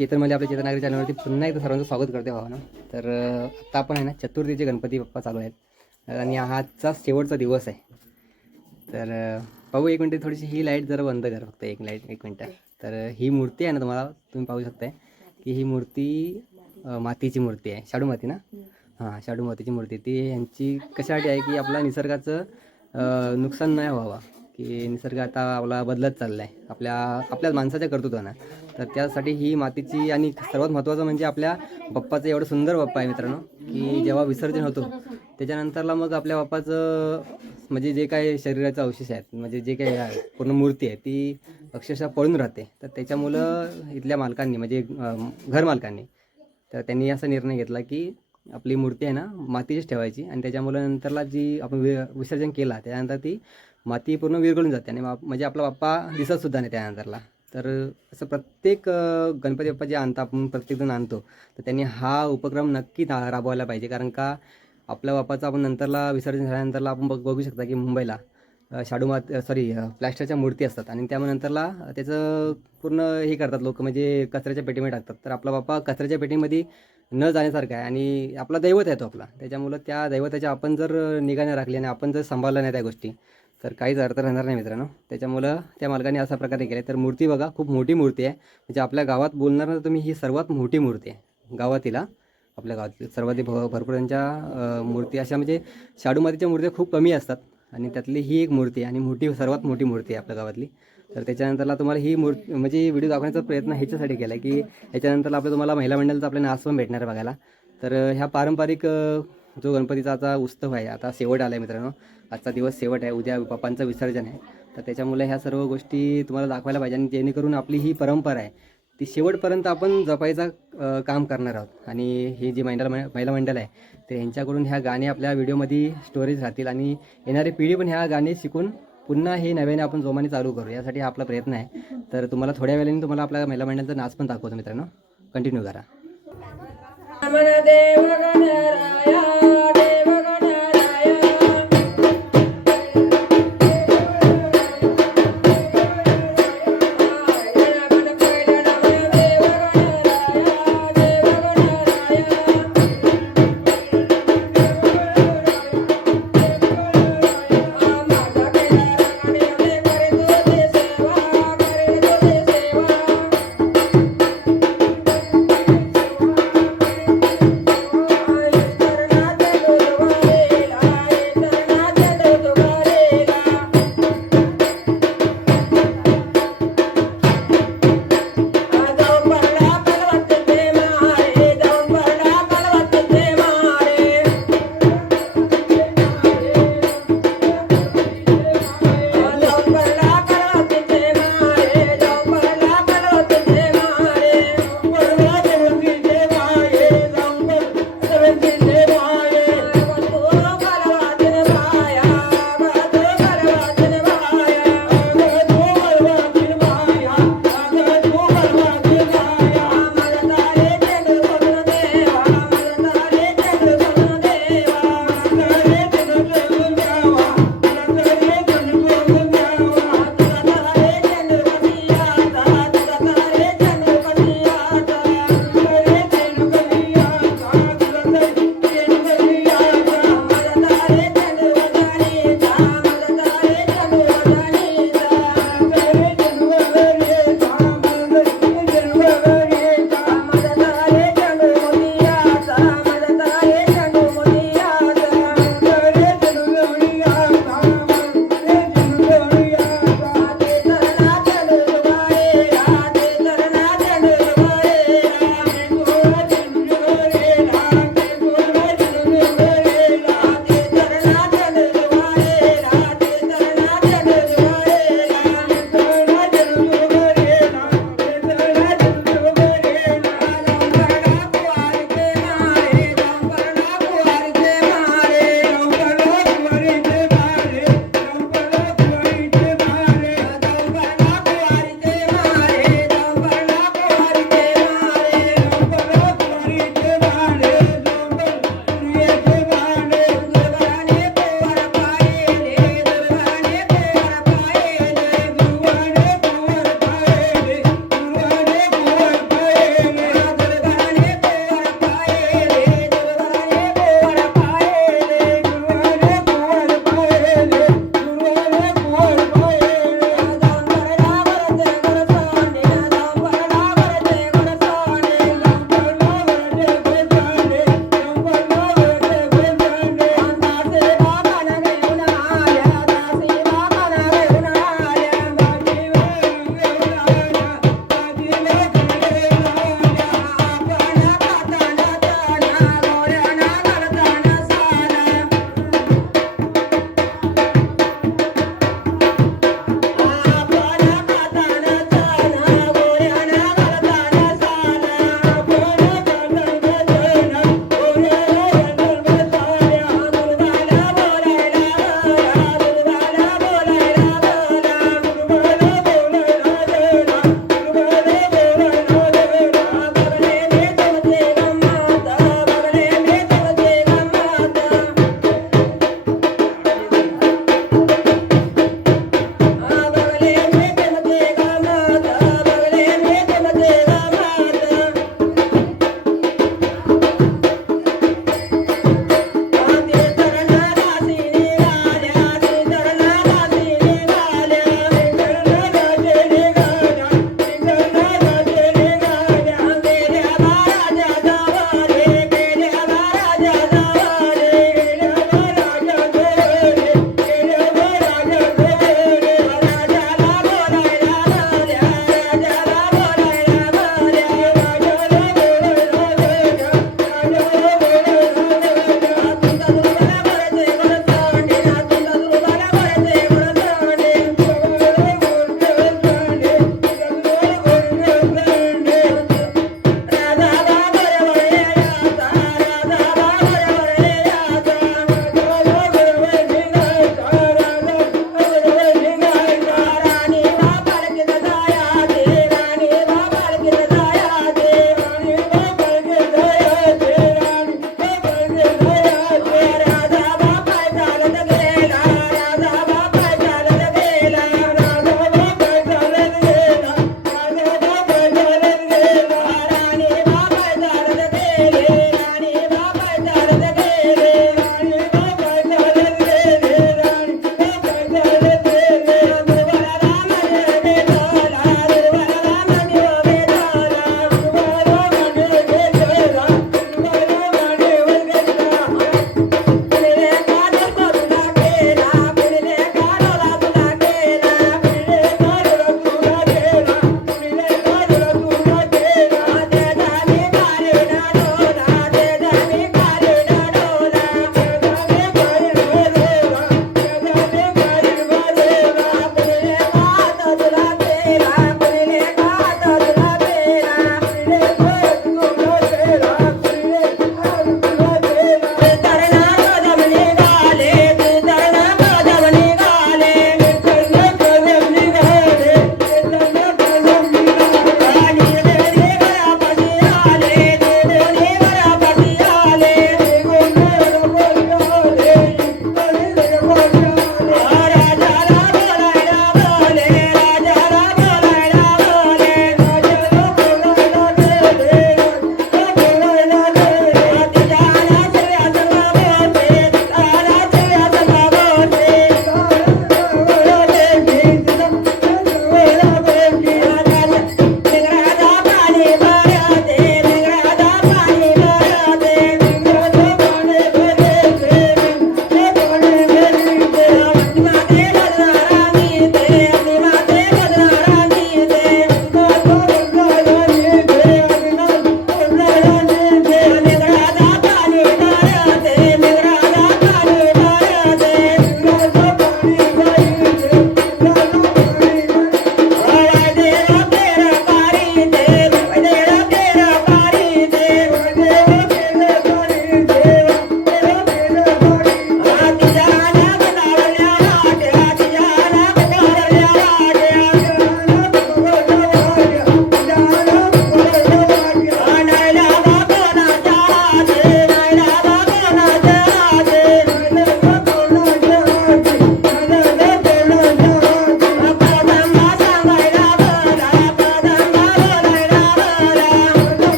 चेतनमध्ये आपल्या चेतनागरी चॅनलवरती पुन्हा एकदा सर्वांचं स्वागत करते भावानं. तर आत्ता आपण आहे ना चतुर्थीचे गणपती बाप्पा चालू आहेत. आणि आजचा शेवटचा दिवस आहे. तर पाहू एक मिनटं थोडीशी ही लाइट जरा बंद कर फक्त एक लाइट एक मिनटं. तर ही मूर्ती आहे ना तुम्हाला तुम्ही पाहू शकताय की ही मूर्ती मातीची मूर्ती आहे. शाडू माती ना? हां शाडू मातीची मूर्ती ती ह्यांची कशासाठी आहे की आपला निसर्गाचं नुकसान नाही व्हावं. की निसर्ग आता आपला बदलत चालला आहे आपल्या आपल्या माणसाच्या कर्तृत्वानं. तर त्यासाठी ही मातीची आणि सर्वात महत्त्वाचं म्हणजे आपल्या बाप्पाचं एवढं सुंदर बाप्पा आहे मित्रांनो की जेव्हा विसर्जन होतो त्याच्यानंतरला मग आपल्या बाप्पाचं म्हणजे जे काही शरीराचं अवशेष आहेत म्हणजे जे काही पूर्ण मूर्ती आहे ती अक्षरशः पळून राहते. तर त्याच्यामुळं इथल्या मालकांनी म्हणजे घर मालकांनी तर त्यांनी असा निर्णय घेतला की आपली मूर्ती आहे ना मातीचीच ठेवायची. आणि त्याच्यामुळं नंतरला जी आपण वि विसर्जन केला त्यानंतर ती माती पूर्ण विरघळून जाते आणि म्हणजे आपला बाप्पा दिसतसुद्धा नाही त्यानंतरला तर असं प्रत्येक गणपती बाप्पा जे आणता आपण प्रत्येकजण आणतो तर त्यांनी हा उपक्रम नक्की राबवायला पाहिजे. कारण का आपल्या बाप्पाचं आपण नंतरला विसर्जन झाल्यानंतरला आपण बघ बघू शकता की मुंबईला शाडू मात सॉरी प्लॅस्टरच्या मूर्ती असतात. आणि त्यानंतरला त्याचं पूर्ण हे करतात लोक म्हणजे कचऱ्याच्या पेटीमध्ये टाकतात. तर आपला बाप्पा कचऱ्याच्या पेटीमध्ये न जाण्यासारखा आहे आणि आपला दैवत आहे तो आपला. त्याच्यामुळं त्या दैवताच्या आपण जर निगा नाही राखली आणि आपण जर सांभाळलं नाही त्या गोष्टी तर काहीच अर्थ राहणार नाही मित्रांनो. त्याच्यामुळं त्या मालकाने अशा प्रकारे केलं तर मूर्ती बघा खूप मोठी मूर्ती आहे. म्हणजे आपल्या गावात बोलणार ना तुम्ही ही सर्वात मोठी मूर्ती आहे. गावातीला आपल्या गावातील सर्वात भ भरपूर त्यांच्या मूर्ती अशा म्हणजे शाडू मातीच्या मूर्त्या खूप कमी असतात. आणि त्यातली ही एक मूर्ती आहे आणि मोठी सर्वात मोठी मूर्ती आहे आपल्या गावातली. तर त्याच्यानंतरला तुम्हाला ही मूर्ती म्हणजे व्हिडिओ दाखवण्याचा प्रयत्न ह्याच्यासाठी केला आहे की ह्याच्यानंतरला आपलं तुम्हाला महिला मंडळाचा आपल्याला नाच पण भेटणार बघायला. तर ह्या पारंपरिक जो गणपतीचा आता उत्सव आहे आता शेवट आला आहे मित्रांनो. आजचा दिवस शेवट आहे उद्या बाप्पांचं विसर्जन आहे. तर त्याच्यामुळे ह्या सर्व गोष्टी तुम्हाला दाखवायला पाहिजे आणि जेणेकरून आपली ही परंपरा आहे ती शेवटपर्यंत आपण जपायचा काम करणार आहोत. आणि ही जी महिला महिला मंडळ आहे ते यांच्याकडून ह्या गाणे आपल्या व्हिडिओमध्ये स्टोरेज राहतील आणि येणारी पिढी पण ह्या गाणे शिकून पुन्हा हे नव्याने आपण जोमाने चालू करू. यासाठी हा आपला प्रयत्न आहे. तर तुम्हाला थोड्या वेळाने तुम्हाला आपल्या महिला मंडळाचा नाच पण दाखवतो मित्रांनो. कंटिन्यू करा. ರಮಣ ದೇವಗಣರಾಯ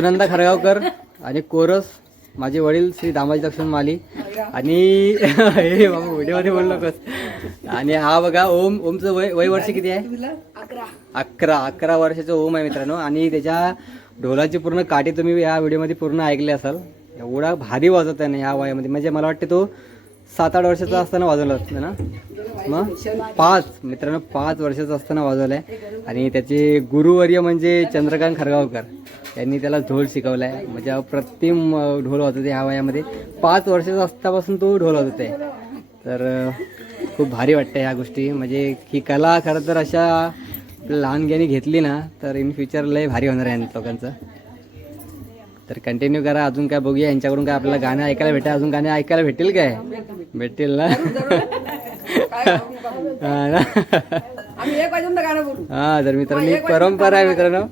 सुनंदा खरगावकर आणि कोरस माझे वडील श्री दामाजी लक्ष्मण माली. आणि हे बाबा व्हिडिओमध्ये बोललो नकोस. आणि हा बघा ओम ओमचं वय वय वर्ष किती आहे? अकरा. अकरा वर्षाचं ओम आहे मित्रांनो. आणि त्याच्या ढोलाची पूर्ण काठी तुम्ही या व्हिडिओमध्ये पूर्ण ऐकले असाल. एवढा भारी वाजवत आहे ना ह्या वयामध्ये. म्हणजे मला वाटते तो सात आठ वर्षाचा असताना वाजवला असतं ना? मग पाच मित्रांनो पाच वर्षाचा असताना वाजवला आहे आणि त्याचे गुरुवर्य म्हणजे चंद्रकांत खरगावकर. त्यांनी त्याला ढोल शिकवला आहे म्हणजे अप्रतिम ढोल वाजवते ह्या वयामध्ये. पाच वर्षाचा असतापासून तो ढोल वाजवत आहे तर खूप भारी वाटतं ह्या गोष्टी. म्हणजे ही कला खरं तर अशा लहानग्यानी घेतली ना तर इन फ्युचर लय भारी होणार आहे लोकांचं. तर कंटिन्यू करा. अजून काय बघूया. यांच्याकडून काय आपल्याला गाणं ऐकायला भेटेल? अजून गाणे ऐकायला भेटेल काय? भेटेल ना. हा तर मित्रांनो परंपरा आहे मित्रांनो.